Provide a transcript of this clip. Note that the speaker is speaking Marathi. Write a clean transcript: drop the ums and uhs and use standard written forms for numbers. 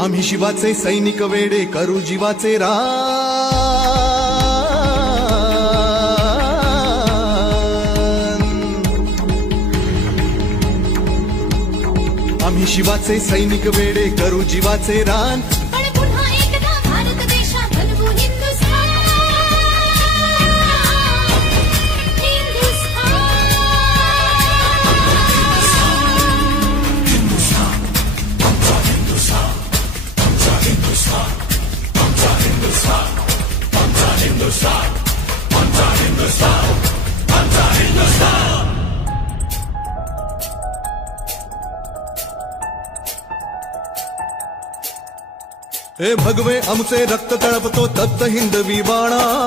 आम्ही शिवाचे सैनिक वेडे करू जीवाचे रान। आम्ही शिवाचे सैनिक वेडे करू जीवाचे रान। हे भगवे आमचे रक्त तळपतो तप्त हिंदवी बाणा।